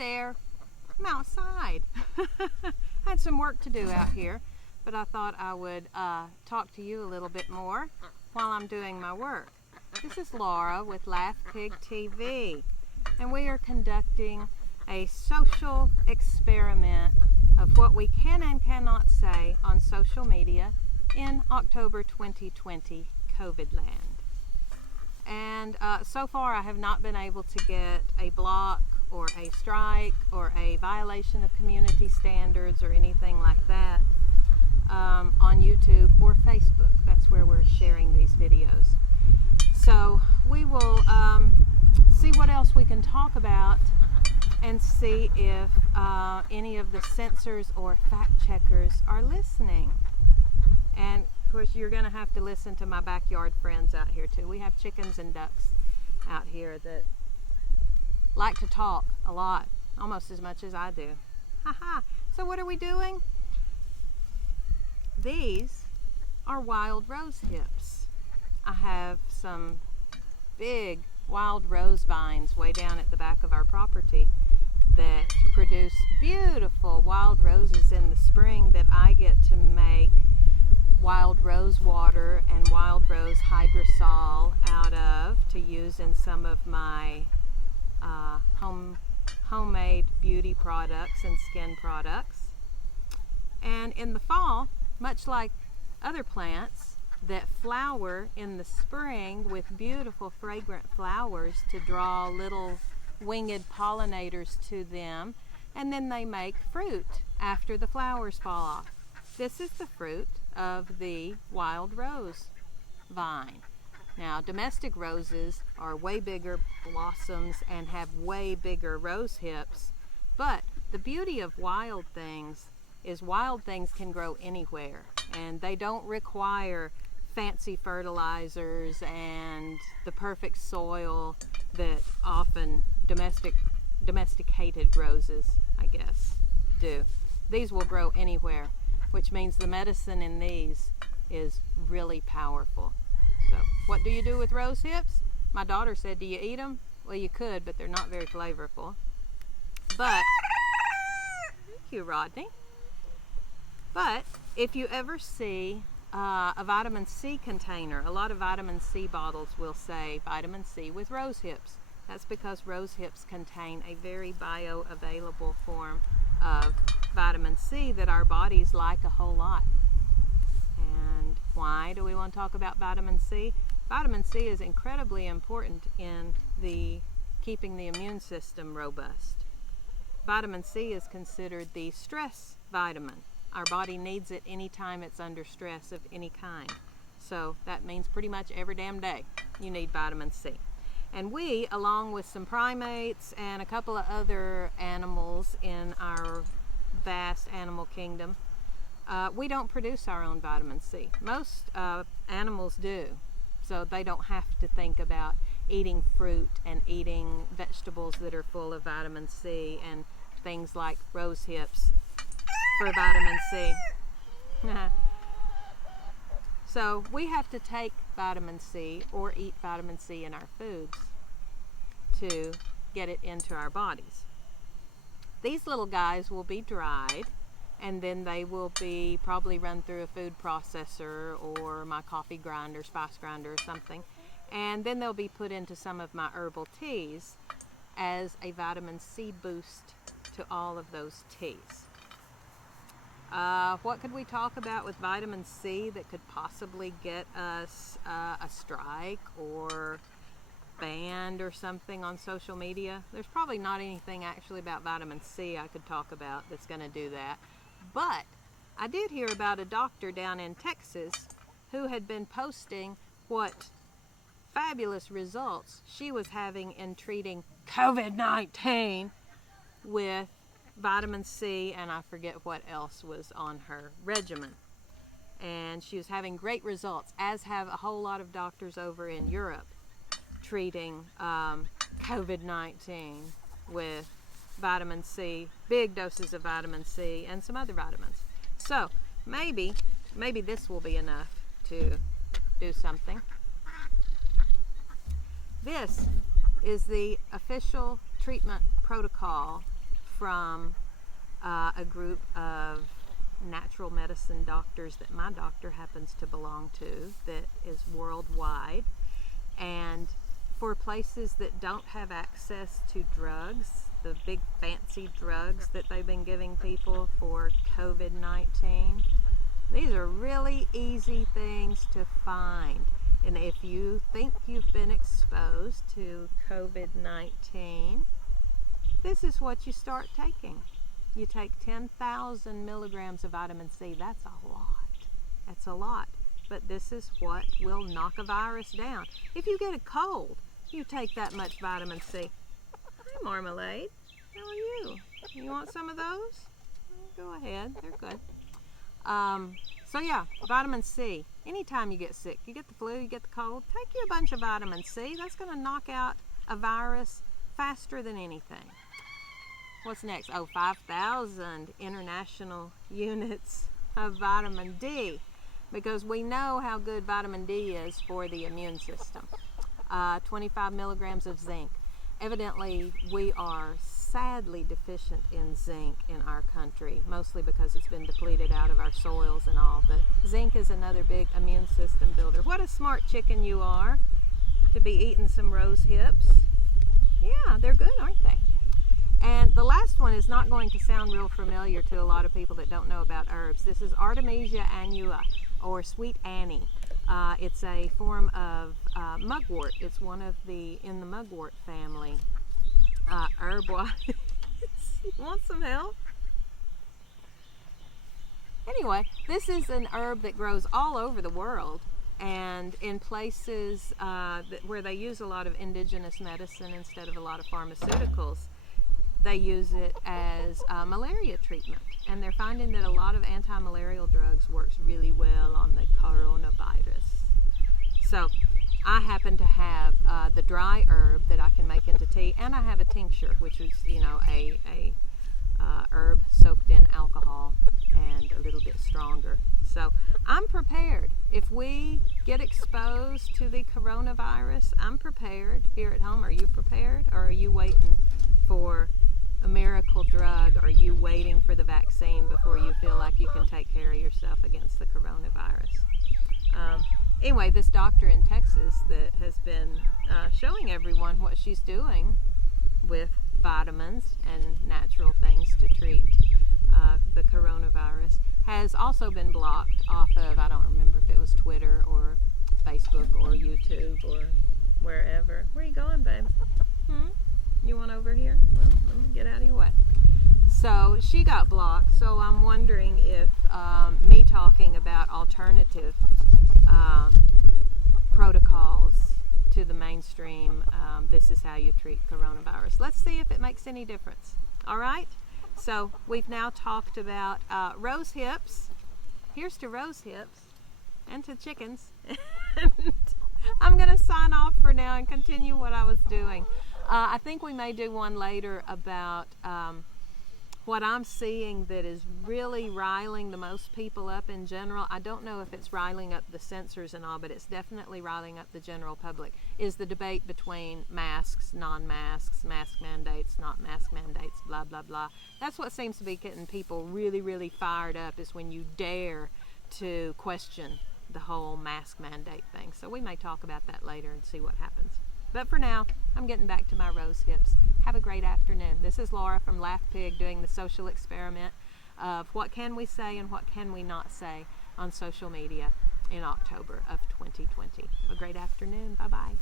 there. I'm outside. I had some work to do out here, but I thought I would talk to you a little bit more while I'm doing my work. This is Laura with Laugh Pig TV, and we are conducting a social experiment of what we can and cannot say on social media in October 2020 COVID land. And so far I have not been able to get a block or a strike or a violation of community standards or anything like that on YouTube or Facebook. That's where we're sharing these videos. So we will see what else we can talk about and see if any of the censors or fact checkers are listening. And of course you're going to have to listen to my backyard friends out here too. We have chickens and ducks out here that like to talk a lot, almost as much as I do. Haha. So what are we doing? These are wild rose hips. I have some big wild rose vines way down at the back of our property that produce beautiful wild roses in the spring that I get to make wild rose water and wild rose hydrosol out of to use in some of my homemade beauty products and skin products. And in the fall, much like other plants that flower in the spring with beautiful fragrant flowers to draw little winged pollinators to them, and then they make fruit after the flowers fall off. This is the fruit of the wild rose vine. Now, domestic roses are way bigger blossoms and have way bigger rose hips, but the beauty of wild things is wild things can grow anywhere, and they don't require fancy fertilizers and the perfect soil that often domesticated roses, I guess, do. These will grow anywhere, which means the medicine in these is really powerful. So what do you do with rose hips? My daughter said, do you eat them? Well, you could, but they're not very flavorful. But, thank you, Rodney. But if you ever see a vitamin C container, a lot of vitamin C bottles will say vitamin C with rose hips. That's because rose hips contain a very bioavailable form of vitamin C that our bodies like a whole lot. And why do we want to talk about vitamin C? Vitamin C is incredibly important in keeping the immune system robust. Vitamin C is considered the stress vitamin. Our body needs it anytime it's under stress of any kind. So that means pretty much every damn day you need vitamin C. And we, along with some primates and a couple of other animals in our vast animal kingdom, we don't produce our own vitamin C. Most animals do, so they don't have to think about eating fruit and eating vegetables that are full of vitamin C and things like rose hips for vitamin C. So we have to take vitamin C or eat vitamin C in our foods to get it into our bodies. These little guys will be dried, and then they will be probably run through a food processor or my coffee grinder, spice grinder or something, and then they'll be put into some of my herbal teas as a vitamin C boost to all of those teas. What could we talk about with vitamin C that could possibly get us a strike or banned or something on social media? There's probably not anything actually about vitamin C I could talk about that's going to do that. But I did hear about a doctor down in Texas who had been posting what fabulous results she was having in treating COVID-19 with vitamin C, and I forget what else was on her regimen. And she was having great results, as have a whole lot of doctors over in Europe treating COVID-19 with vitamin C, big doses of vitamin C, and some other vitamins. So maybe this will be enough to do something. This is the official treatment protocol from a group of natural medicine doctors that my doctor happens to belong to, that is worldwide. And for places that don't have access to drugs, the big fancy drugs that they've been giving people for COVID-19, these are really easy things to find. And if you think you've been exposed to COVID-19, this is what you start taking. You take 10,000 milligrams of vitamin C. That's a lot. That's a lot. But this is what will knock a virus down. If you get a cold, you take that much vitamin C. Hi, Marmalade. How are you? You want some of those? Go ahead. They're good. So yeah, vitamin C. Anytime you get sick, you get the flu, you get the cold, take you a bunch of vitamin C. That's going to knock out a virus faster than anything. What's next? Oh, 5,000 international units of vitamin D, because we know how good vitamin D is for the immune system. 25 milligrams of zinc. Evidently, we are sadly deficient in zinc in our country, mostly because it's been depleted out of our soils and all, but zinc is another big immune system builder. What a smart chicken you are to be eating some rose hips. Yeah, they're good, aren't they? And the last one is not going to sound real familiar to a lot of people that don't know about herbs. This is Artemisia annua, or sweet Annie. It's a form of mugwort. It's one of in the mugwort family. Herb-wise. You want some help? Anyway, this is an herb that grows all over the world, and in places where they use a lot of indigenous medicine instead of a lot of pharmaceuticals, they use it as malaria treatment. And they're finding that a lot of anti-malarial drugs works really well on the coronavirus. So I happen to have the dry herb that I can make into tea, and I have a tincture, which is, a herb soaked in alcohol and a little bit stronger. So I'm prepared. If we get exposed to the coronavirus, I'm prepared here at home. Are you prepared, or are you waiting for a miracle drug? Are you waiting for the vaccine before you feel like you can take care of yourself against the coronavirus? Anyway, this doctor in Texas that has been showing everyone what she's doing with vitamins and natural things to treat the coronavirus has also been blocked off of, I don't remember if it was Twitter or Facebook or YouTube or wherever. Where are you going, babe? You want over here? Well, let me get out of your way. So she got blocked, so I'm wondering if me talking about alternative protocols to the mainstream, this is how you treat coronavirus. Let's see if it makes any difference. All right? So we've now talked about rose hips. Here's to rose hips and to chickens. I'm going to sign off for now and continue what I was doing. I think we may do one later about what I'm seeing that is really riling the most people up in general. I don't know if it's riling up the censors and all, but it's definitely riling up the general public, is the debate between masks, non-masks, mask mandates, not mask mandates, blah, blah, blah. That's what seems to be getting people really, really fired up, is when you dare to question the whole mask mandate thing. So we may talk about that later and see what happens. But for now, I'm getting back to my rose hips. Have a great afternoon. This is Laura from Laugh Pig doing the social experiment of what can we say and what can we not say on social media in October of 2020. Have a great afternoon. Bye-bye.